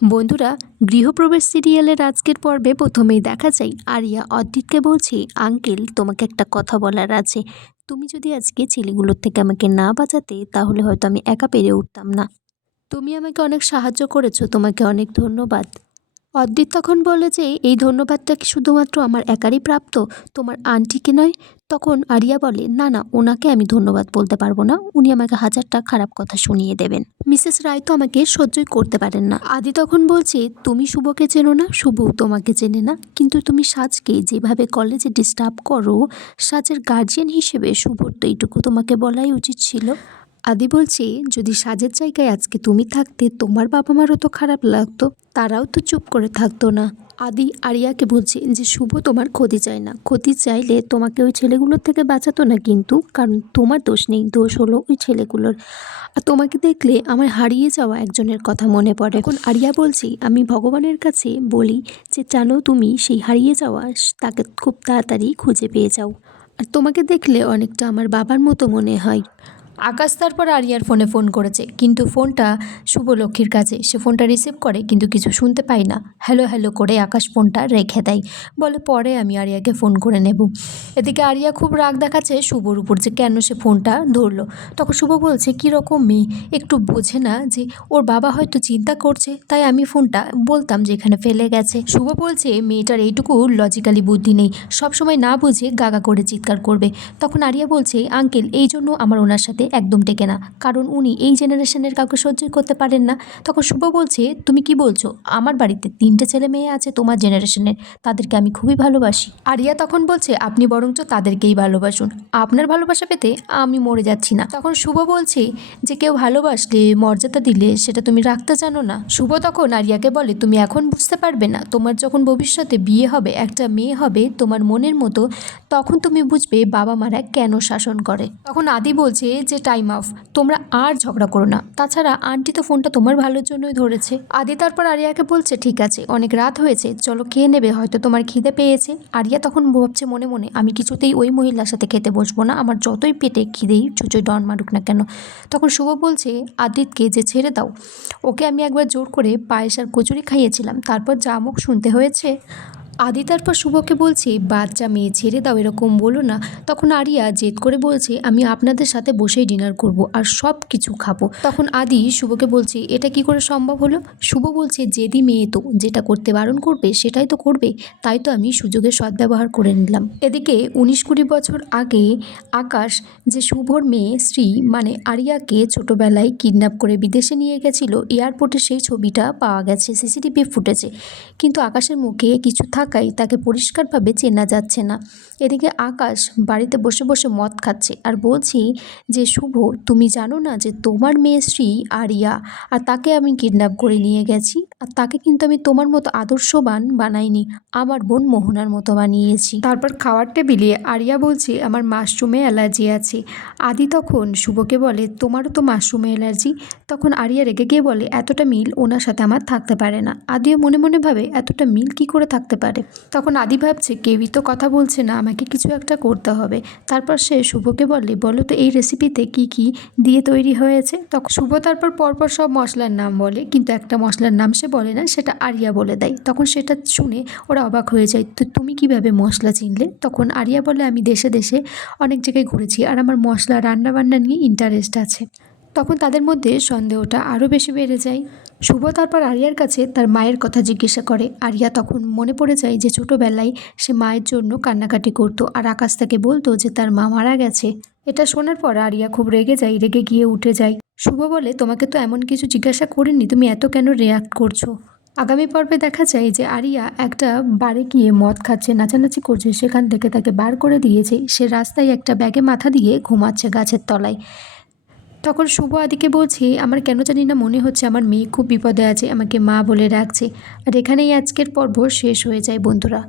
বন্ধুরা, গৃহপ্রবেশ সিরিয়ালের আজকের পর্বে প্রথমেই দেখা যায় আরিয়া অদ্রিতকে বলছে, আঙ্কেল তোমাকে একটা কথা বলার আছে। তুমি যদি আজকে ছেলেগুলোর থেকে আমাকে না বাঁচাতে তাহলে হয়তো আমি একা পেরে উঠতাম না। তুমি আমাকে অনেক সাহায্য করেছো, তোমাকে অনেক ধন্যবাদ। অদ্রিত তখন বলে যে এই ধন্যবাদটা কি শুধুমাত্র আমার একারই প্রাপ্ত, তোমার আন্টিকে নয়? তখন আরিয়া বলে, না না, ওনাকে আমি ধন্যবাদ বলতে পারবো না, উনি আমাকে হাজারটা খারাপ কথা শুনিয়ে দেবেন। মিসেস রায় তো আমাকে সহ্যই করতে পারেন না। আদি তখন বলছে, তুমি শুভকে চেনো না, শুভও তোমাকে চেনে না, কিন্তু তুমি সাজকে যেভাবে কলেজে ডিস্টার্ব করো, সাজের গার্জিয়ান হিসেবে শুভর তো এইটুকু তোমাকে বলাই উচিত ছিল। আদি বলছে, যদি সাজের জায়গায় আজকে তুমি থাকতে তোমার বাবা মারও তো খারাপ লাগতো, তারাও তো চুপ করে থাকতো না। আদি আরিয়াকে বলছে যে শুভ তোমার ক্ষতি চায় না, ক্ষতি চাইলে তোমাকে ওই ছেলেগুলোর থেকে বাঁচাতো না, কিন্তু কারণ তোমার দোষ নেই, দোষ হলো ওই ছেলেগুলোর। আর তোমাকে দেখলে আমার হারিয়ে যাওয়া একজনের কথা মনে পড়ে। এখন আরিয়া বলছে, আমি ভগবানের কাছে বলি যে জানো তুমি সেই হারিয়ে যাওয়া তাকে খুব তাড়াতাড়ি খুঁজে পেয়ে যাও। আর তোমাকে দেখলে অনেকটা আমার বাবার মতো মনে হয়। আকাশ তারপর আরিয়ার ফোন করেছে, কিন্তু ফোনটা শুভলক্ষ্মীর কাছে। সে ফোনটা রিসিভ করে কিন্তু কিছু শুনতে পায় না। হ্যালো হ্যালো করে আকাশ ফোনটা রেখে দেয়, বলে পরে আমি আরিয়াকে ফোন করে নেব। এদিকে আরিয়া খুব রাগ দেখাচ্ছে শুভর উপর যে কেন সে ফোনটা ধরলো। তখন শুভ বলছে, কীরকম মেয়ে, একটু বোঝে না যে ওর বাবা হয়তো চিন্তা করছে, তাই আমি ফোনটা বলতাম যে এখানে ফেলে গেছে। শুভ বলছে মেয়েটার এইটুকু লজিক্যালি বুদ্ধি নেই, সবসময় না বুঝে গাগা করে চিৎকার করবে। তখন আরিয়া বলছে, আঙ্কেল এই জন্য আমার ওনার সাথে একদম টেকে না, কারণ উনি এই জেনারেশনের কাউকে সহ্য করতে পারেন না। তখন শুভ বলছে, তুমি কি বলছো, আমার বাড়িতে 3টে ছেলে মেয়ে আছে তোমার জেনারেশনের, তাদেরকে আমি খুবই ভালোবাসি। আরিয়া তখন বলছে, আপনি বরঞ্চ তাদেরকেই ভালোবাসুন, আপনার ভালোবাসা পেতে আমি মরে যাচ্ছি না। তখন শুভ বলছে যে কেউ ভালোবাসলে, মর্যাদা দিলে সেটা তুমি রাখতে জানো না। শুভ তখন আরিয়াকে বলে, তুমি এখন বুঝতে পারবে না, তোমার যখন ভবিষ্যতে বিয়ে হবে, একটা মেয়ে হবে তোমার মনের মতো, তখন তুমি বুঝবে বাবা মারা কেন শাসন করে। তখন আদি বলছে যে টাইম অফ, তোমরা আর ঝগড়া করো না, তাছাড়া আন্টি তো ফোনটা তোমার ভালোর জন্যই ধরেছে। আদি তারপর আরিয়াকে বলছে, ঠিক আছে অনেক রাত হয়েছে, চলো খেয়ে নেবে, হয়তো তোমার খিদে পেয়েছে। আরিয়া তখন ভাবছে মনে মনে, আমি কিছুতেই ওই মহিলার সাথে খেতে বসবো না, আমার যতই পেটে খিদেই চুচোই ডন মারুক না কেন। তখন শুভ বলছে আদিতকে যে ছেড়ে দাও, ওকে আমি একবার জোর করে পায়েস আর কচুরি খাইয়েছিলাম, তারপর যা মুখ শুনতে হয়েছে। আদি তারপর শুভকে বলছে, বাচ্চা মেয়ে ছেড়ে দাও, এরকম বলো না। তখন আরিয়া জেদ করে বলছে, আমি আপনাদের সাথে বসেই ডিনার করব আর সব কিছু খাবো। তখন আদি শুভকে বলছে, এটা কি করে সম্ভব হলো? শুভ বলছে, জেদি মেয়ে তো যেটা করতে বারণ করবে সেটাই তো করবে, তাই তো আমি সুযোগের সদ্ব্যবহার করে নিলাম। এদিকে 19-20 বছর আগে আকাশ যে শুভর মেয়ে শ্রী মানে আরিয়াকে ছোটবেলায় কিডন্যাপ করে বিদেশে নিয়ে গেছিল, এয়ারপোর্টে সেই ছবিটা পাওয়া গেছে সিসিটিভি ফুটেজে, কিন্তু আকাশের মুখে কিছু থাকায় তাকে পরিষ্কারভাবে চেনা যাচ্ছে না। এদিকে আকাশ বাড়িতে বসে বসে মদ খাচ্ছে আর বলছি যে শুভ, তুমি জানো না যে তোমার মেয়ে শ্রী আরিয়া, আর তাকে আমি কিডন্যাপ করে নিয়ে গেছি, আর তাকে কিন্তু আমি তোমার মতো আদর্শবান বানাইনি, আমার বোন মোহনার মতো বানিয়েছি। তারপর খাওয়ার টেবিলে আরিয়া বলছে, আমার মাশরুমে অ্যালার্জি আছে। আদি তখন শুভকে বলে, তোমারও তো মাশরুমে অ্যালার্জি। তখন আরিয়া রেগে গিয়ে বলে, এতটা মিল ওনার সাথে আমার থাকতে পারে না। আদিও মনে মনে ভাবে, এতটা মিল কি করে থাকতে পারে। তখন আদি ভাবছে, কেউই তো কথা বলছে না, আমাকে কিছু একটা করতে হবে। তারপর সে শুভকে বলে, বলো তো এই রেসিপিতে কি কি দিয়ে তৈরি হয়েছে। তখন শুভ তারপর পরপর সব মশলার নাম বলে, কিন্তু একটা মশলার নাম সে বলে না, সেটা আরিয়া বলে দেয়। তখন সেটা শুনে ওরা অবাক হয়ে যায়, তো তুমি কিভাবে মশলা চিনলে? তখন আরিয়া বলে, আমি দেশে দেশে অনেক জায়গায় ঘুরেছি আর আমার মশলা রান্নাবান্না নিয়ে ইন্টারেস্ট আছে। তখন তাদের মধ্যে সন্দেহটা আরও বেশি বেড়ে যায়। শুভ তারপর আরিয়ার কাছে তার মায়ের কথা জিজ্ঞাসা করে। আরিয়া তখন মনে পড়ে যায় যে ছোটোবেলায় সে মায়ের জন্য কান্নাকাটি করতো আর আকাশ তাকে বলতো যে তার মা মারা গেছে। এটা শোনার পর আরিয়া খুব রেগে যায়, রেগে গিয়ে উঠে যায়। শুভ বলে, তোমাকে তো এমন কিছু জিজ্ঞাসা করিনি, তুমি এত কেন রিয়াক্ট করছো? আগামী পর্বে দেখা যায় যে আরিয়া একটা বারে গিয়ে মদ খাচ্ছে, নাচানাচি করছে, সেখান থেকে তাকে বার করে দিয়েছে। সে রাস্তায় একটা ব্যাগে মাথা দিয়ে ঘুমাচ্ছে গাছের তলায়। তখন শুভ আদিকে বলছে, আমার কেন জানি না মনে হচ্ছে আমার মেয়ে খুব বিপদে আছে, আমাকে মা বলে ডাকছে। আর এখানেই আজকের পর্ব শেষ হয়ে যায় বন্ধুরা।